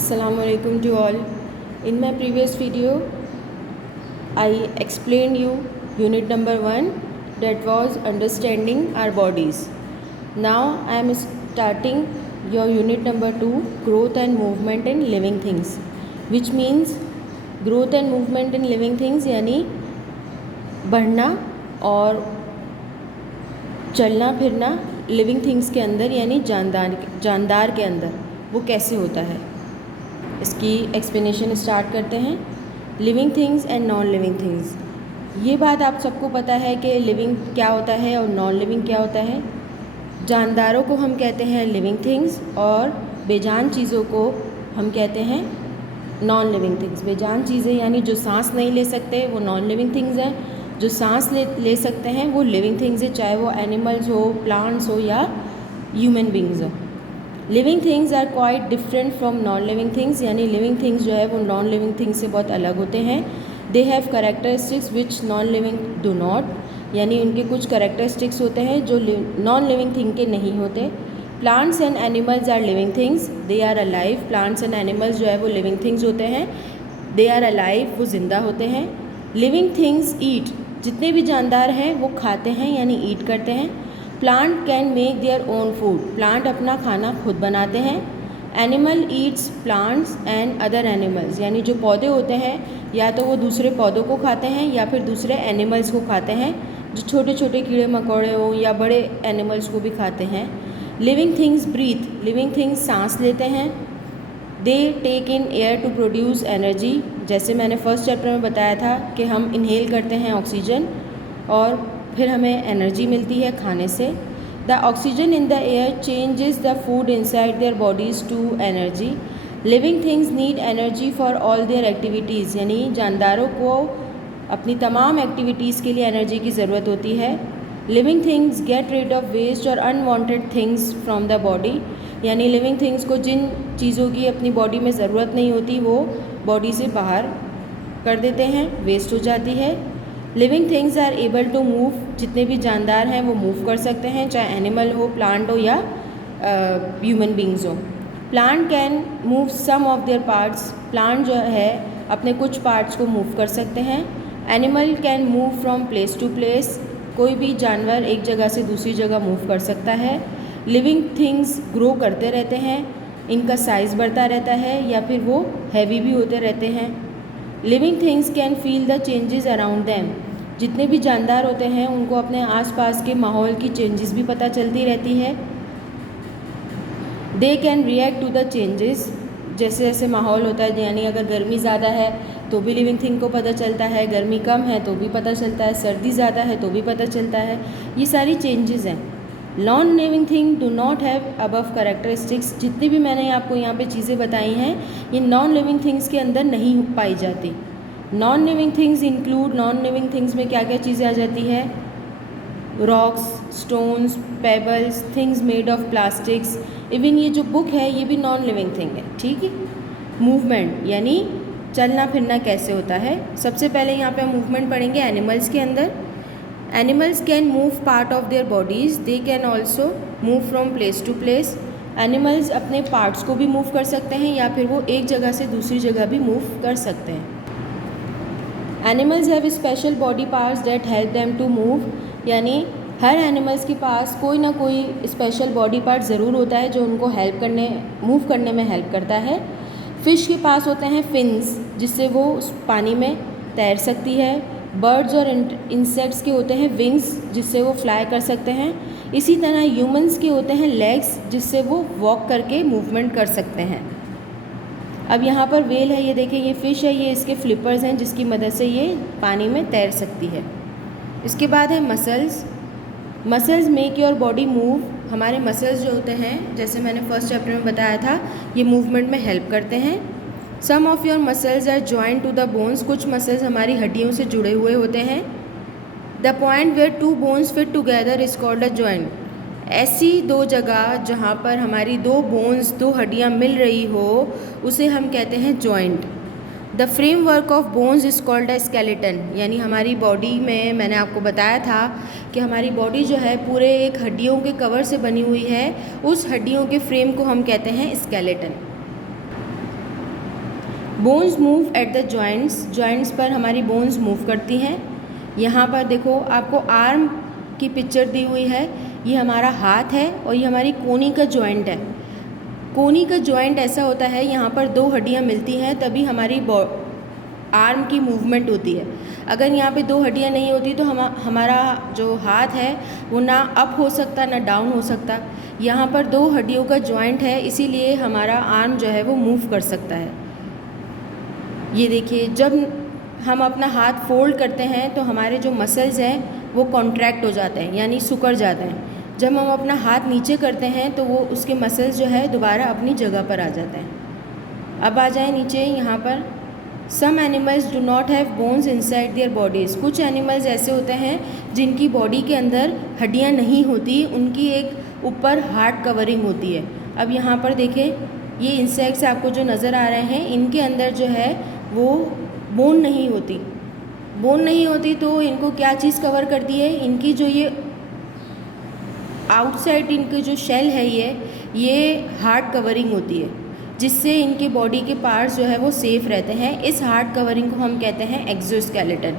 Assalamualaikum to all. In my previous video, I explained you unit number 1, that was understanding our bodies. Now I am starting your unit number 2, growth and movement in living things, which means growth and movement in living things यानी बढ़ना और चलना फिरना living things के अंदर यानी जानदार के अंदर वो कैसे होता है, इसकी एक्सप्लेनेशन स्टार्ट करते हैं। Living things and non living things, ये बात आप सबको पता है कि लिविंग क्या होता है और नॉन लिविंग क्या होता है। जानदारों को हम कहते हैं लिविंग थिंग्स और बेजान चीज़ों को हम कहते हैं नॉन लिविंग थिंग्स। बेजान चीज़ें यानी जो सांस नहीं ले सकते वो नॉन लिविंग थिंग्स हैं, जो सांस ले सकते हैं वो लिविंग थिंग्स है, चाहे वो एनिमल्स हो, प्लांट्स हो या ह्यूमन बींग्स हो। Living things are quite different from non living things, यानी लिविंग थिंग्स जो है वो नॉन लिविंग थिंग्स से बहुत अलग होते हैं। They have characteristics which non living do not, यानी उनके कुछ करेक्टरिस्टिक्स होते हैं जो नॉन लिविंग थिंग के नहीं होते। Plants and animals are living things, they are alive. Plants and animals जो है वो लिविंग थिंग्स होते हैं, दे आर अलाइव, वो जिंदा होते हैं। लिविंग थिंग्स ईट, जितने भी जानदार हैं वो खाते हैं यानी ईट करते हैं। Plant can make their own food, plant अपना खाना खुद बनाते हैं। Animal Yeats plants and other animals, यानी जो पौधे होते हैं या तो वो दूसरे पौधों को खाते हैं या फिर दूसरे एनिमल्स को खाते हैं, जो छोटे छोटे कीड़े मकोड़े हो या बड़े एनिमल्स को भी खाते हैं। Living things breathe, living things सांस लेते हैं। They take in air to produce energy, जैसे मैंने फर्स्ट चैप्टर में बताया था कि हम इनहेल करते हैं ऑक्सीजन और फिर हमें एनर्जी मिलती है खाने से। The oxygen in the air changes the food inside their bodies to energy. Living things need energy for all their activities, यानी जानदारों को अपनी तमाम एक्टिविटीज़ के लिए एनर्जी की ज़रूरत होती है। Living things get rid of waste और unwanted things from the body, यानी लिविंग थिंग्स को जिन चीज़ों की अपनी बॉडी में ज़रूरत नहीं होती वो बॉडी से बाहर कर देते हैं, वेस्ट हो जाती है। Living things are able to move, जितने भी जानदार हैं वो मूव कर सकते हैं, चाहे एनिमल हो, प्लांट हो या ह्यूमन बींग्स हो। Plant can move some of their parts, plant जो है अपने कुछ पार्ट्स को मूव कर सकते हैं। Animal can move from place to place, कोई भी जानवर एक जगह से दूसरी जगह मूव कर सकता है। लिविंग थिंग्स ग्रो करते रहते हैं, इनका साइज़ बढ़ता रहता है या फिर वो हैवी भी होते रहते हैं। Living things can feel the changes around them, जितने भी जानदार होते हैं उनको अपने आसपास के माहौल की चेंजेस भी पता चलती रहती है। They can react to the changes, जैसे जैसे माहौल होता है, यानी अगर गर्मी ज़्यादा है तो भी लिविंग थिंग को पता चलता है, गर्मी कम है तो भी पता चलता है, सर्दी ज़्यादा है तो भी पता चलता है, ये सारी चेंजेस हैं। Non living thing do not have above characteristics, जितनी भी मैंने आपको यहाँ पे चीज़ें बताई हैं ये नॉन लिविंग थिंग्स के अंदर नहीं पाई जाती। Non living things include, non living things में क्या क्या चीज़ें आ जाती है? Rocks, stones, pebbles, things made of plastics. Even ये जो बुक है ये भी नॉन लिविंग थिंग है, ठीक है। मूवमेंट यानी चलना फिरना कैसे होता है, सबसे पहले यहाँ पे हम मूवमेंट पढ़ेंगे एनिमल्स के अंदर। Animals can move part of their bodies, they can also move from place to place. Animals अपने पार्ट्स को भी मूव कर सकते हैं या फिर वो एक जगह से दूसरी जगह भी मूव कर सकते हैं। Animals have special body parts that help them to move, यानी हर एनिमल्स के पास कोई ना कोई स्पेशल बॉडी पार्ट ज़रूर होता है जो उनको मूव करने में हेल्प करता है। फ़िश के पास होते हैं फिन्स, जिससे वो उस पानी में तैर सकती है। बर्ड्स और इंसेक्ट्स के होते हैं विंग्स, जिससे वो फ्लाई कर सकते हैं। इसी तरह ह्यूमंस के होते हैं लेग्स, जिससे वो वॉक करके मूवमेंट कर सकते हैं। अब यहाँ पर वेल है, ये देखिए ये फ़िश है, ये इसके फ्लिपर्स हैं जिसकी मदद से ये पानी में तैर सकती है। इसके बाद है muscles. Muscles make your body move, हमारे मसल्स जो होते हैं जैसे मैंने फर्स्ट चैप्टर में बताया था ये मूवमेंट में हेल्प करते हैं। Some of your muscles are joint to the bones, कुछ मसल्स हमारी हड्डियों से जुड़े हुए होते हैं। The point where two bones fit together is called a joint, ऐसी दो जगह जहाँ पर हमारी दो बोन्स, दो हड्डियाँ मिल रही हो उसे हम कहते हैं joint. The framework of bones is called a skeleton, यानी हमारी बॉडी में मैंने आपको बताया था कि हमारी बॉडी जो है पूरे एक हड्डियों के कवर से बनी हुई है, उस हड्डियों के फ्रेम को हम कहते हैं skeleton. Bones move at the joints, joints पर हमारी बोन्स मूव करती हैं। यहाँ पर देखो आपको आर्म की पिक्चर दी हुई है, ये हमारा हाथ है और ये हमारी कोनी का जॉइंट है। कोनी का जॉइंट ऐसा होता है, यहाँ पर दो हड्डियाँ मिलती हैं तभी हमारी आर्म की मूवमेंट होती है। अगर यहाँ पे दो हड्डियाँ नहीं होती तो हमारा जो हाथ है वो ना अप हो सकता ना डाउन हो सकता। यहाँ पर दो हड्डियों का जॉइंट है, इसीलिए हमारा आर्म जो है वो मूव कर सकता है। ये देखिए, जब हम अपना हाथ फोल्ड करते हैं तो हमारे जो मसल्स हैं वो कॉन्ट्रैक्ट हो जाते हैं, यानी सिकुड़ जाते हैं। जब हम अपना हाथ नीचे करते हैं तो वो उसके मसल्स जो है दोबारा अपनी जगह पर आ जाते हैं। अब आ जाए नीचे, यहाँ पर some animals do not have bones inside their bodies. कुछ एनिमल्स ऐसे होते हैं जिनकी बॉडी के अंदर हड्डियाँ नहीं होती, उनकी एक ऊपर हार्ड कवरिंग होती है। अब यहाँ पर देखें, ये इंसेक्ट्स आपको जो नज़र आ रहे हैं, इनके अंदर जो है वो बोन नहीं होती। बोन नहीं होती तो इनको क्या चीज़ कवर करती है, इनकी जो ये आउटसाइड इनकी जो शेल है ये हार्ड कवरिंग होती है, जिससे इनके बॉडी के पार्ट्स जो है वो सेफ रहते हैं। इस हार्ड कवरिंग को हम कहते हैं एक्सोस्केलेटन।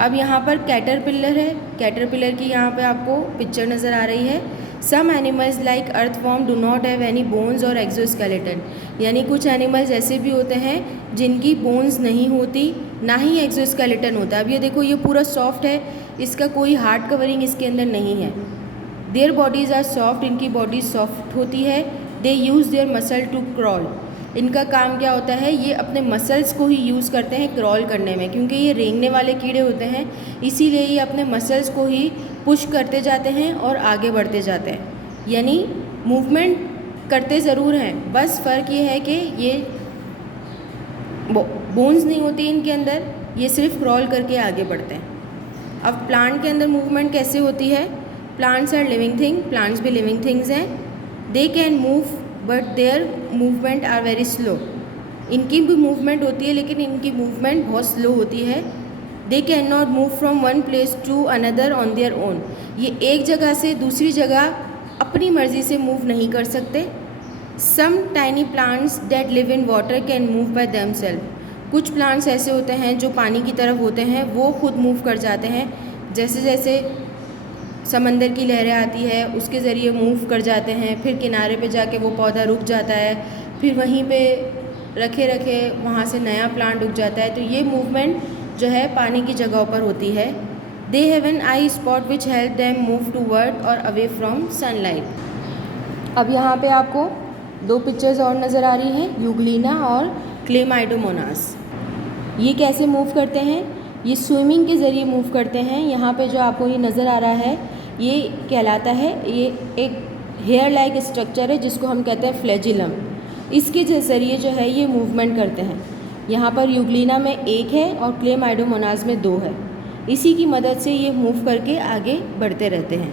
अब यहाँ पर कैटरपिलर है, कैटरपिलर की यहाँ पे आपको पिक्चर नज़र आ रही है। Some animals like earthworm do not have any bones और एक्सोस्केलेटन, यानी कुछ एनिमल्स ऐसे भी होते हैं जिनकी बोन्स नहीं होती ना ही एक्सोस्केलेटन होता। अब ये देखो, ये पूरा सॉफ्ट है, इसका कोई हार्ड कवरिंग इसके अंदर नहीं है। देयर बॉडीज़ आर सॉफ्ट, इनकी बॉडी सॉफ्ट होती है। They use their muscle to crawl, इनका काम क्या होता है, ये अपने मसल्स को ही यूज़ करते हैं क्रॉल करने में, क्योंकि ये रेंगने वाले कीड़े होते हैं, इसीलिए ये अपने मसल्स को ही पुश करते जाते हैं और आगे बढ़ते जाते हैं। यानी मूवमेंट करते ज़रूर हैं, बस फ़र्क ये है कि ये बोन्स नहीं होती इनके अंदर, ये सिर्फ क्रॉल करके आगे बढ़ते हैं। अब प्लांट के अंदर मूवमेंट कैसे होती है? Plants are living thing, plants भी लिविंग थिंग्स हैं। They can move but their movement are very slow, इनकी भी मूवमेंट होती है लेकिन इनकी मूवमेंट बहुत स्लो होती है। They can not move from one place to another on their own, ये एक जगह से दूसरी जगह अपनी मर्ज़ी से मूव नहीं कर सकते। Some tiny plants that live in water can move by themselves, कुछ प्लांट्स ऐसे होते हैं जो पानी की तरफ होते हैं, वो खुद मूव कर जाते हैं। जैसे जैसे समंदर की लहरें आती है उसके ज़रिए मूव कर जाते हैं, फिर किनारे पे जाके वो पौधा रुक जाता है, फिर वहीं पे रखे रखे वहाँ से नया प्लांट उग जाता है। तो ये मूवमेंट जो है पानी की जगहों पर होती है। They have an I spot which help them move toward और अवे फ्रॉम सनलाइट। अब यहाँ पे आपको दो पिक्चर्स और नज़र आ रही हैं, यूग्लिना और क्लेमाइडोमोनास। ये कैसे मूव करते हैं? ये स्विमिंग के ज़रिए मूव करते हैं। यहाँ पे जो आपको ये नज़र आ रहा है ये कहलाता है, ये एक हेयर लाइक स्ट्रक्चर है जिसको हम कहते हैं फ्लैजिलम, इसके ज़रिए जो है ये मूवमेंट करते हैं। यहाँ पर यूग्लिना में एक है और क्लेमाइडोमोनास में दो है, इसी की मदद से ये मूव करके आगे बढ़ते रहते हैं।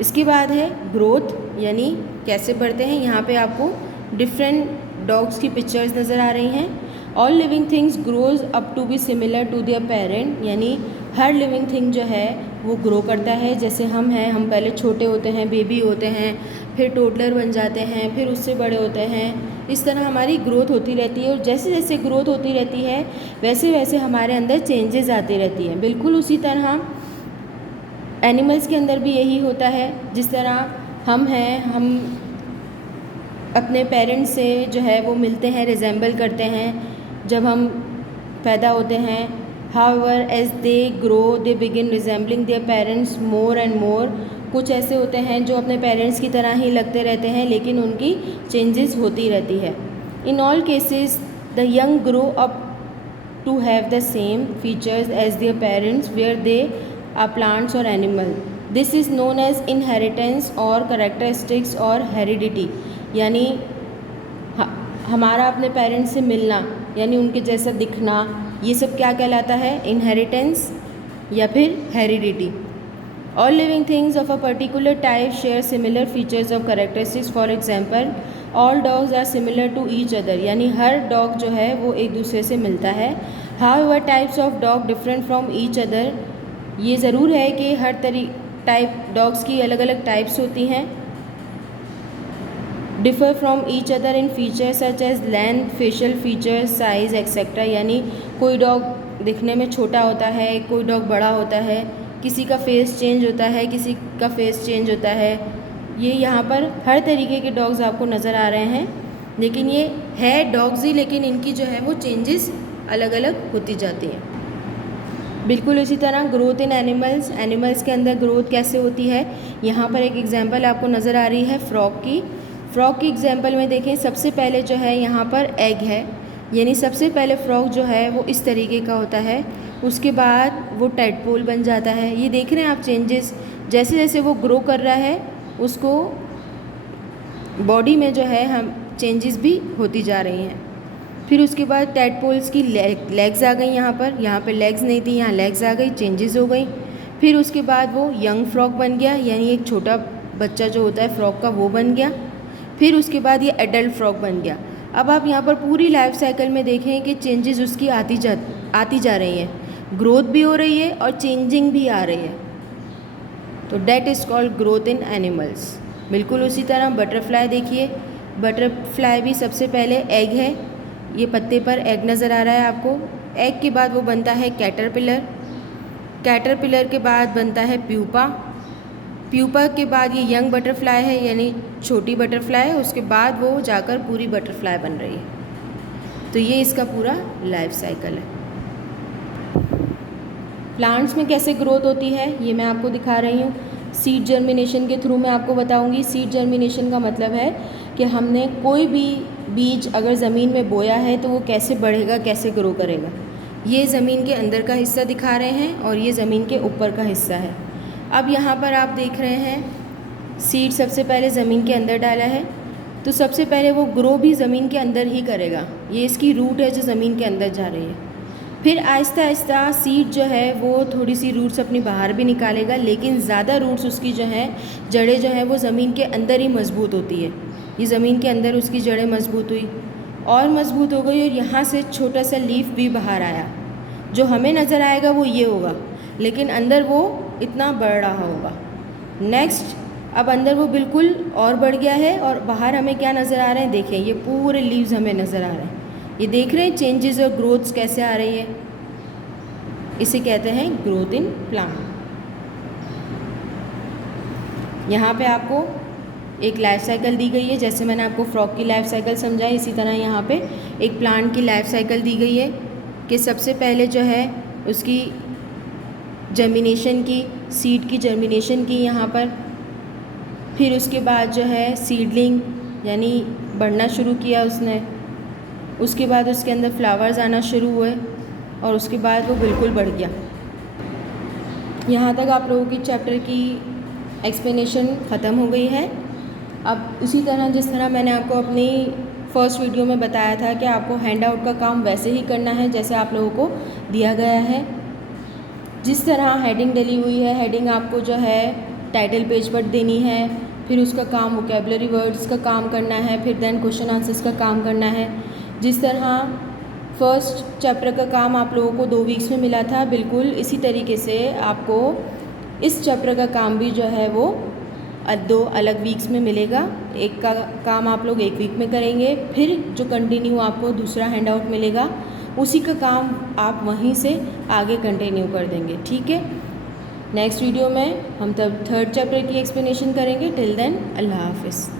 इसके बाद है ग्रोथ, यानी कैसे बढ़ते हैं। यहाँ पे आपको डिफरेंट डॉग्स की पिक्चर्स नज़र आ रही हैं। All living things grows up to be similar to their parent, यानी हर लिविंग थिंग जो है वो ग्रो करता है। जैसे हम हैं, हम पहले छोटे होते हैं, बेबी होते हैं, फिर टोडलर बन जाते हैं, फिर उससे बड़े होते हैं। इस तरह हमारी ग्रोथ होती रहती है और जैसे जैसे ग्रोथ होती रहती है वैसे वैसे हमारे अंदर चेंजेस आती रहती हैं। बिल्कुल उसी तरह एनिमल्स के अंदर भी यही होता है। जिस तरह हम हैं, हम अपने पेरेंट्स से जो है वो मिलते हैं, रिजेंबल करते हैं जब हम पैदा होते हैं। However as they grow they begin resembling their parents more and more, कुछ ऐसे होते हैं जो अपने पेरेंट्स की तरह ही लगते रहते हैं लेकिन उनकी चेंजेस होती रहती है। In all cases the young grow up to have the same features as their parents where they are plants और animal. This is known as inheritance और कैरेक्टरिस्टिक्स और हेरिडिटी, यानी हमारा अपने पेरेंट्स से मिलना यानी उनके जैसा दिखना, ये सब क्या कहलाता है? इनहेरिटेंस या फिर heredity. All living things of a particular type share similar features of characteristics. For example all dogs are similar to each other, यानी हर डॉग जो है वो एक दूसरे से मिलता है। However types of dog different from each other, ये ज़रूर है कि हर टाइप डॉग्स की अलग अलग टाइप्स होती हैं। Differ from each other in feature such as length, facial features, size etcetera. यानी कोई डॉग दिखने में छोटा होता है, कोई डॉग बड़ा होता है, किसी का फेस चेंज होता है, किसी का फेस चेंज होता है। ये यहाँ पर हर तरीके के डॉग्स आपको नज़र आ रहे हैं, लेकिन ये है डॉग्स ही, लेकिन इनकी जो है वो चेंजेस अलग अलग होती जाती हैं। बिल्कुल इसी तरह ग्रोथ इन एनिमल्स, एनिमल्स के अंदर ग्रोथ कैसे होती है। यहाँ पर एक एग्जांपल आपको नज़र आ रही है फ्रॉग की। फ्रॉग की एग्जांपल में देखें, सबसे पहले जो है यहाँ पर एग है, यानी सबसे पहले फ्रॉग जो है वो इस तरीके का होता है, उसके बाद वो टैडपोल बन जाता है। ये देख रहे हैं आप चेंजेस, जैसे जैसे वो ग्रो कर रहा है उसको बॉडी में जो है हम चेंजेस भी होती जा रही हैं। फिर उसके बाद टैडपोल्स की लेग्स आ गई, यहाँ पर लेग्स नहीं थी, यहाँ लेग्स आ गई, चेंजेस हो गई। फिर उसके बाद वो यंग फ्रॉग बन गया, यानी एक छोटा बच्चा जो होता है फ्रॉग का वो बन गया। फिर उसके बाद ये एडल्ट फ्रॉग बन गया। अब आप यहाँ पर पूरी लाइफ साइकिल में देखें कि चेंजेस उसकी आती जा रही हैं, ग्रोथ भी हो रही है और चेंजिंग भी आ रही है। तो that is called growth in animals. बिल्कुल उसी तरह बटरफ्लाई देखिए, बटरफ्लाई भी सबसे पहले एग है, ये पत्ते पर एग नज़र आ रहा है आपको। एग के बाद वो बनता है कैटरपिलर, कैटरपिलर के बाद बनता है प्यूपा, प्यूपा के बाद ये यंग बटरफ्लाई है, यानी छोटी बटरफ्लाई है, उसके बाद वो जाकर पूरी बटरफ्लाई बन रही है। तो ये इसका पूरा लाइफ साइकिल है। प्लांट्स में कैसे ग्रोथ होती है ये मैं आपको दिखा रही हूँ। सीड जर्मिनेशन के थ्रू मैं आपको बताऊँगी। सीड जर्मिनेशन का मतलब है कि हमने कोई भी बीज अगर ज़मीन में बोया है तो वो कैसे बढ़ेगा, कैसे ग्रो करेगा। ये ज़मीन के अंदर का हिस्सा दिखा रहे हैं और ये ज़मीन के ऊपर का हिस्सा है। अब यहाँ पर आप देख रहे हैं सीड सबसे पहले ज़मीन के अंदर डाला है, तो सबसे पहले वो ग्रो भी ज़मीन के अंदर ही करेगा। ये इसकी रूट है जो ज़मीन के अंदर जा रही है। फिर आहिस्ता आहिस्ता सीड जो है वो थोड़ी सी रूट्स अपनी बाहर भी निकालेगा, लेकिन ज़्यादा रूट्स उसकी जो हैं, जड़ें जो हैं वो ज़मीन के अंदर ही मजबूत होती है। ये ज़मीन के अंदर उसकी जड़ें मजबूत हुई और मजबूत हो गई और यहाँ से छोटा सा लीफ भी बाहर आया। जो हमें नज़र आएगा वो ये होगा, लेकिन अंदर वो इतना बढ़ रहा होगा। नेक्स्ट, अब अंदर वो बिल्कुल और बढ़ गया है और बाहर हमें क्या नज़र आ रहे हैं, देखें ये पूरे लीव्स हमें नज़र आ रहे हैं। ये देख रहे हैं चेंजेस और ग्रोथ्स कैसे आ रही है। इसे कहते हैं ग्रोथ इन प्लांट। यहाँ पे आपको एक लाइफ साइकिल दी गई है, जैसे मैंने आपको फ्रॉग की लाइफ साइकिल समझाई, इसी तरह यहाँ पे एक प्लांट की लाइफ साइकिल दी गई है कि सबसे पहले जो है उसकी जर्मिनेशन की, सीड की जर्मिनेशन की यहाँ पर। फिर उसके बाद जो है सीडलिंग यानी बढ़ना शुरू किया उसने, उसके बाद उसके अंदर फ्लावर्स आना शुरू हुए और उसके बाद वो बिल्कुल बढ़ गया। यहाँ तक आप लोगों की चैप्टर की एक्सप्लेनेशन ख़त्म हो गई है। अब उसी तरह जिस तरह मैंने आपको अपनी फर्स्ट वीडियो में बताया था कि आपको हैंड आउट का काम वैसे ही करना है जैसे आप लोगों को दिया गया है। जिस तरह हेडिंग डली हुई है, हेडिंग आपको जो है टाइटल पेज पर देनी है, फिर उसका काम वोकेबलरी वर्ड्स का काम करना है, फिर देन क्वेश्चन आंसर्स का काम करना है। जिस तरह फर्स्ट चैप्टर का काम आप लोगों को 2 वीक्स में मिला था, बिल्कुल इसी तरीके से आपको इस चैप्टर का काम भी जो है वो 2 अलग वीक्स में मिलेगा। एक का काम आप लोग 1 वीक में करेंगे, फिर जो कंटिन्यू आपको दूसरा हैंड आउट मिलेगा उसी का काम आप वहीं से आगे कंटिन्यू कर देंगे, ठीक है। नेक्स्ट वीडियो में हम तब 3rd चैप्टर की एक्सप्लेनेशन करेंगे। टिल देन अल्लाह हाफिज़।